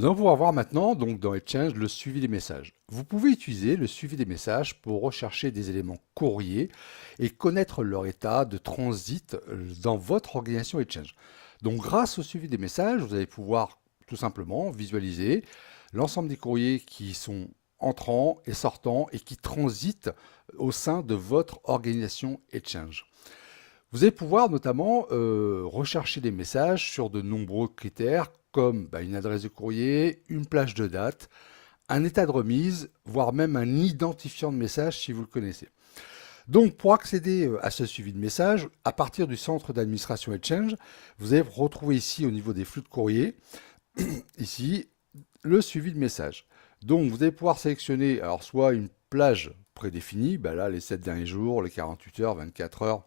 Nous allons pouvoir voir maintenant, donc dans Exchange, le suivi des messages. Vous pouvez utiliser le suivi des messages pour rechercher des éléments courriers et connaître leur état de transit dans votre organisation Exchange. Donc grâce au suivi des messages, vous allez pouvoir tout simplement visualiser l'ensemble des courriers qui sont entrants et sortants et qui transitent au sein de votre organisation Exchange. Vous allez pouvoir notamment rechercher des messages sur de nombreux critères comme une adresse de courrier, une plage de date, un état de remise, voire même un identifiant de message si vous le connaissez. Donc pour accéder à ce suivi de messages, à partir du centre d'administration Exchange, vous allez retrouver ici au niveau des flux de courrier, ici, le suivi de messages. Donc vous allez pouvoir sélectionner alors soit une plage prédéfinie, là les 7 derniers jours, les 48 heures, 24 heures,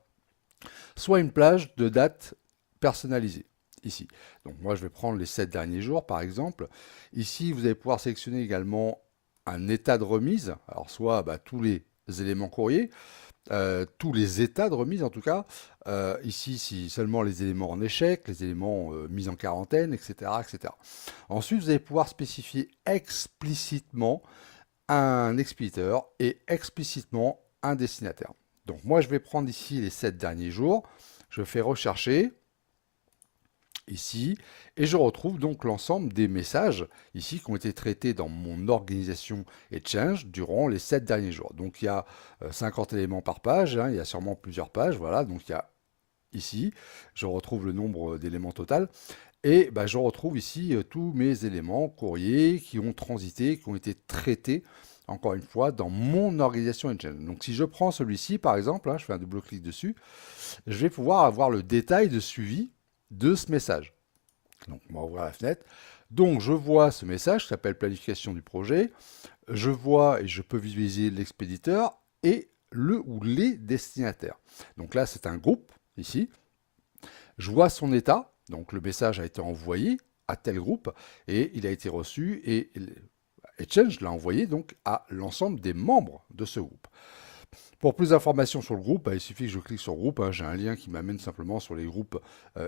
soit une plage de date personnalisée, ici. Donc moi, je vais prendre les 7 derniers jours, par exemple. Ici, vous allez pouvoir sélectionner également un état de remise, alors soit tous les éléments courriers, tous les états de remise en tout cas. Ici, si seulement les éléments en échec, les éléments mis en quarantaine, etc., etc. Ensuite, vous allez pouvoir spécifier explicitement un expéditeur et explicitement un destinataire. Donc moi, je vais prendre ici les 7 derniers jours. Je fais rechercher ici et je retrouve donc l'ensemble des messages ici qui ont été traités dans mon organisation Exchange durant les 7 derniers jours. Donc il y a 50 éléments par page, il y a sûrement plusieurs pages, voilà, donc il y a ici, je retrouve le nombre d'éléments total et je retrouve ici tous mes éléments courriers qui ont transité, qui ont été traités encore une fois dans mon organisation Exchange. Donc si je prends celui-ci par exemple, je fais un double-clic dessus, je vais pouvoir avoir le détail de suivi de ce message. Donc on va ouvrir la fenêtre. Donc je vois ce message qui s'appelle planification du projet. Je vois et je peux visualiser l'expéditeur et le ou les destinataires. Donc là c'est un groupe ici. Je vois son état. Donc le message a été envoyé à tel groupe et il a été reçu et Exchange l'a envoyé donc à l'ensemble des membres de ce groupe. Pour plus d'informations sur le groupe, il suffit que je clique sur groupe. J'ai un lien qui m'amène simplement sur les groupes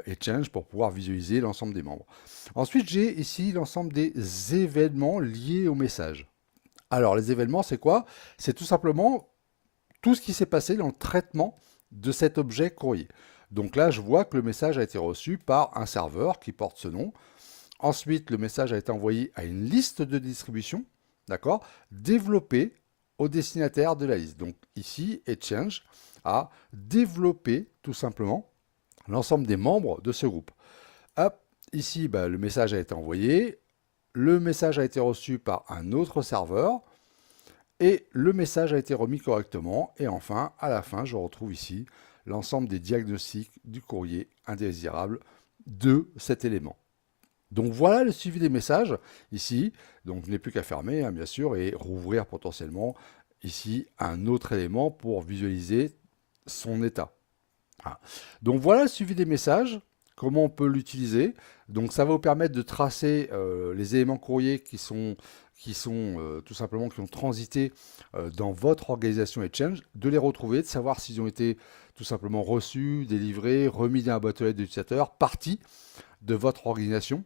Exchange pour pouvoir visualiser l'ensemble des membres. Ensuite, j'ai ici l'ensemble des événements liés au message. Alors, les événements, c'est quoi? C'est tout simplement tout ce qui s'est passé dans le traitement de cet objet courrier. Donc là, je vois que le message a été reçu par un serveur qui porte ce nom. Ensuite, le message a été envoyé à une liste de distribution, d'accord, développée au destinataire de la liste. Donc ici, Exchange a développé tout simplement l'ensemble des membres de ce groupe. Hop, ici, le message a été envoyé, le message a été reçu par un autre serveur et le message a été remis correctement. Et enfin, à la fin, je retrouve ici l'ensemble des diagnostics du courrier indésirable de cet élément. Donc voilà le suivi des messages ici. Donc je n'ai plus qu'à fermer bien sûr et rouvrir potentiellement ici un autre élément pour visualiser son état. Voilà. Donc voilà le suivi des messages, comment on peut l'utiliser. Donc ça va vous permettre de tracer les éléments courriers qui sont tout simplement qui ont transité dans votre organisation Exchange, de les retrouver, de savoir s'ils ont été tout simplement reçus, délivrés, remis dans la boîte aux lettres de l'utilisateur, partis de votre organisation